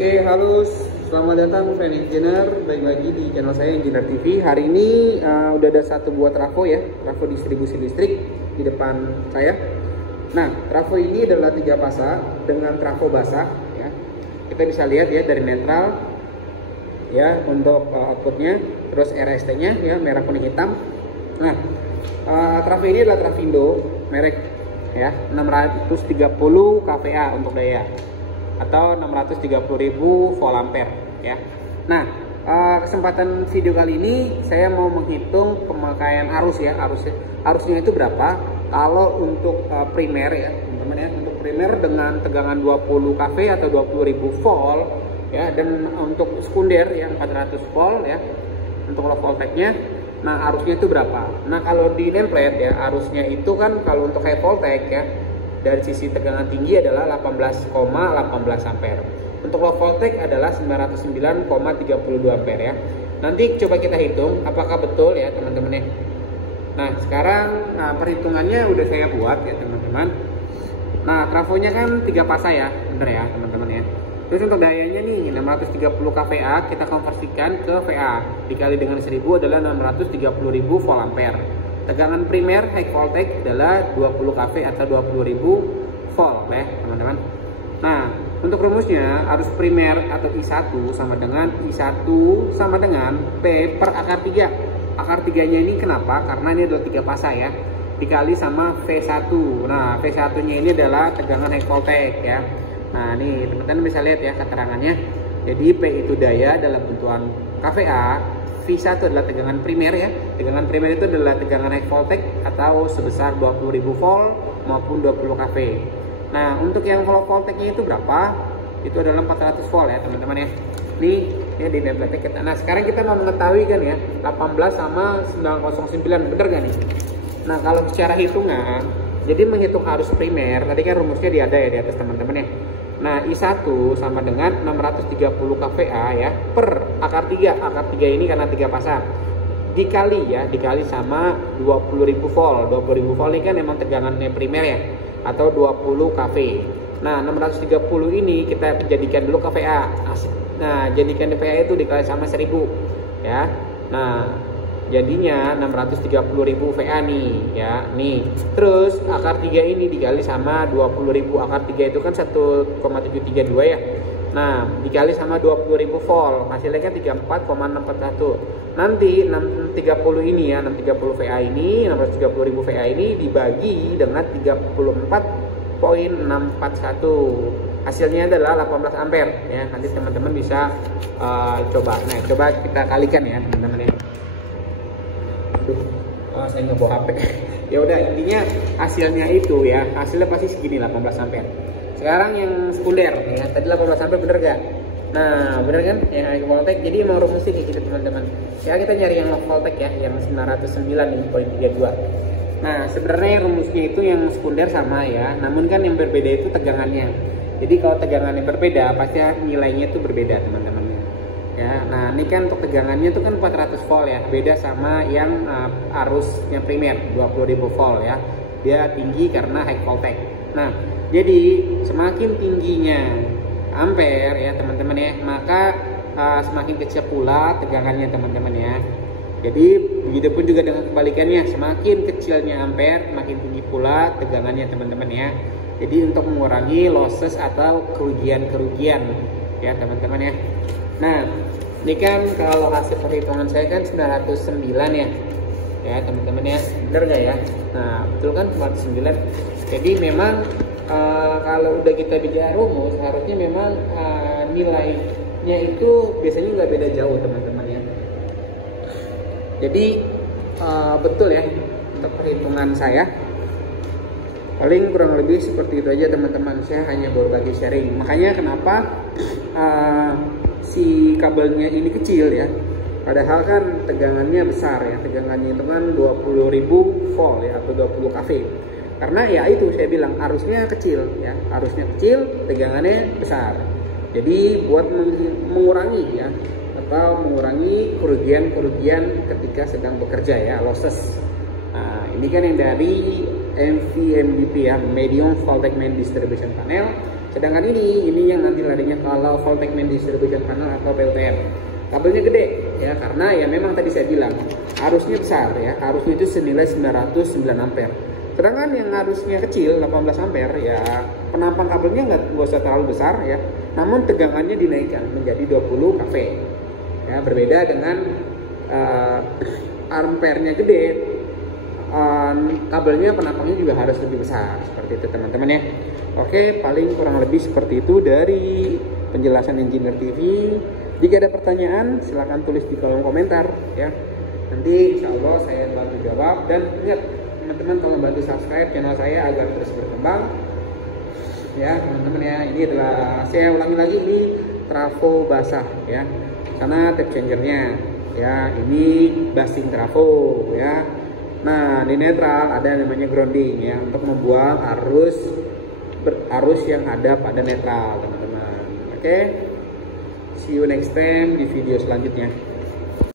Oke, halo, selamat datang friend engineer. Balik lagi di channel saya Engineer TV. Hari ini udah ada satu buah trafo ya, trafo distribusi listrik di depan saya. Nah, trafo ini adalah 3 fasa dengan trafo basah ya. Kita bisa lihat ya dari netral ya untuk outputnya, terus RST-nya ya merah kuning hitam. Nah, trafo ini adalah Trafindo merek ya 630 kVA untuk daya atau 630.000 volt ampere ya. Nah, kesempatan video kali ini saya mau menghitung pemakaian arus ya, arusnya itu berapa kalau untuk primer ya teman-teman ya, untuk primer dengan tegangan 20 kV atau 20.000 volt ya, dan untuk sekunder yang 400 volt ya untuk low voltage-nya. Nah, arusnya itu berapa? Nah, kalau di nameplate ya, arusnya itu kan kalau untuk high voltage ya, dari sisi tegangan tinggi adalah 18,18 ampere. Untuk low voltage adalah 909,32 ampere ya. Nanti coba kita hitung apakah betul ya teman-teman ya. Nah, sekarang perhitungannya udah saya buat ya teman-teman. Nah, trafonya kan 3 fasa ya, bener ya teman-teman ya. Terus untuk dayanya nih 630 kVA kita konversikan ke VA dikali dengan 1000 adalah 630.000 volt ampere. Tegangan primer high voltage adalah 20 kV atau 20.000 volt ya teman-teman. Nah, untuk rumusnya arus primer atau I1 sama dengan I1 sama dengan P per akar 3. Akar 3 nya ini kenapa? Karena ini adalah 3 fasa ya, dikali sama V1. Nah, V1 nya ini adalah tegangan high voltage ya. Nah, nih teman-teman bisa lihat ya keterangannya. Jadi P itu daya dalam bentukan kVA, V1 adalah tegangan primer ya. Tegangan primer itu adalah tegangan high voltage atau sebesar 20.000 volt maupun 20 kV. Nah, untuk yang low voltage-nya itu berapa? Itu adalah 400 volt ya teman-teman ya. Ini ya di nameplate kita. Nah, sekarang kita mau mengetahui kan ya 18 sama 909 bener gak nih? Nah, kalau secara hitungan, jadi menghitung arus primer tadi kan rumusnya ada ya di atas teman-teman ya. Nah, I1 sama dengan 630 kVA ya per akar 3. Akar 3 ini karena 3 fasa. Dikali ya, dikali sama 20.000 volt. 20.000 volt ini kan memang tegangannya primer ya, atau 20 kV. Nah, 630 ini kita jadikan dulu kVA. Nah, jadikan VA itu dikali sama 1000 ya. Nah, jadinya 630.000 VA nih ya. Nih, terus akar 3 ini dikali sama 20.000. Akar 3 itu kan 1,732 ya. Nah, dikali sama 20.000 volt, hasilnya kan 34,641. Nanti 630 ini ya, 630 VA ini, 630.000 VA ini dibagi dengan 34,641. Hasilnya adalah 18 ampere ya. Nanti teman-teman bisa coba. Nah, coba kita kalikan ya teman-teman ya. Saya nggak bawa HP. Ya udah, intinya hasilnya itu ya, hasilnya pasti segini 18 ampere. Sekarang yang sekunder ya, tadi 18 ampere bener gak? Nah, bener kan yang high voltage. Jadi emang rumusnya kayak gitu teman-teman ya. Kita nyari yang low voltage ya, yang 909,32. Nah, sebenarnya rumusnya itu yang sekunder sama ya, namun kan yang berbeda itu tegangannya. Jadi kalau tegangannya berbeda pasti nilainya itu berbeda teman-teman ya. Nah, ini kan untuk tegangannya itu kan 400 volt ya, beda sama yang arusnya primer 20.000 volt ya, dia tinggi karena high voltage. Nah, jadi semakin tingginya ampere ya teman-teman ya, maka semakin kecil pula tegangannya teman-teman ya. Jadi begitupun juga dengan kebalikannya, semakin kecilnya ampere makin tinggi pula tegangannya teman-teman ya. Jadi untuk mengurangi losses atau kerugian-kerugian ya teman-teman ya. Nah, ini kan kalau hasil perhitungan saya kan 909 ya. Ya, teman-teman ya. Bener nggak ya? Nah, betul kan 909. Jadi memang kalau udah kita bicara rumus, harusnya memang nilainya itu biasanya nggak beda jauh teman-teman ya. Jadi betul ya untuk perhitungan saya. Paling kurang lebih seperti itu aja teman-teman. Saya hanya berbagi sharing. Makanya kenapa si kabelnya ini kecil ya, padahal kan tegangannya besar ya. Tegangannya itu kan 20.000 volt ya, atau 20 kV. Karena ya itu saya bilang arusnya kecil ya, arusnya kecil, tegangannya besar. Jadi buat mengurangi ya, atau mengurangi kerugian-kerugian ketika sedang bekerja ya, losses. Nah, ini kan yang dari MVMDP ya, Medium Voltage Main Distribution Panel. Sedangkan ini yang nanti larinya ke low voltage main distribution panel atau PUPM. Kabelnya gede ya, karena ya memang tadi saya bilang arusnya besar ya, arusnya itu senilai 909 ampere. Sedangkan yang arusnya kecil 18 ampere ya, penampang kabelnya nggak usah terlalu besar ya, namun tegangannya dinaikkan menjadi 20 kV. Ya, berbeda dengan ampernya gede, kabelnya penampangnya juga harus lebih besar, seperti itu teman-teman ya. Oke, paling kurang lebih seperti itu dari penjelasan Engineer TV. Jika ada pertanyaan silahkan tulis di kolom komentar ya, nanti insya Allah saya bantu jawab. Dan ingat teman-teman, tolong bantu subscribe channel saya agar terus berkembang ya teman-teman ya. Ini adalah, saya ulangi lagi, ini trafo basah ya, karena tape changernya ya, ini basing trafo ya. Nah, di netral ada namanya grounding ya, untuk membuang arus yang ada pada netral teman-teman. Oke, see you next time di video selanjutnya.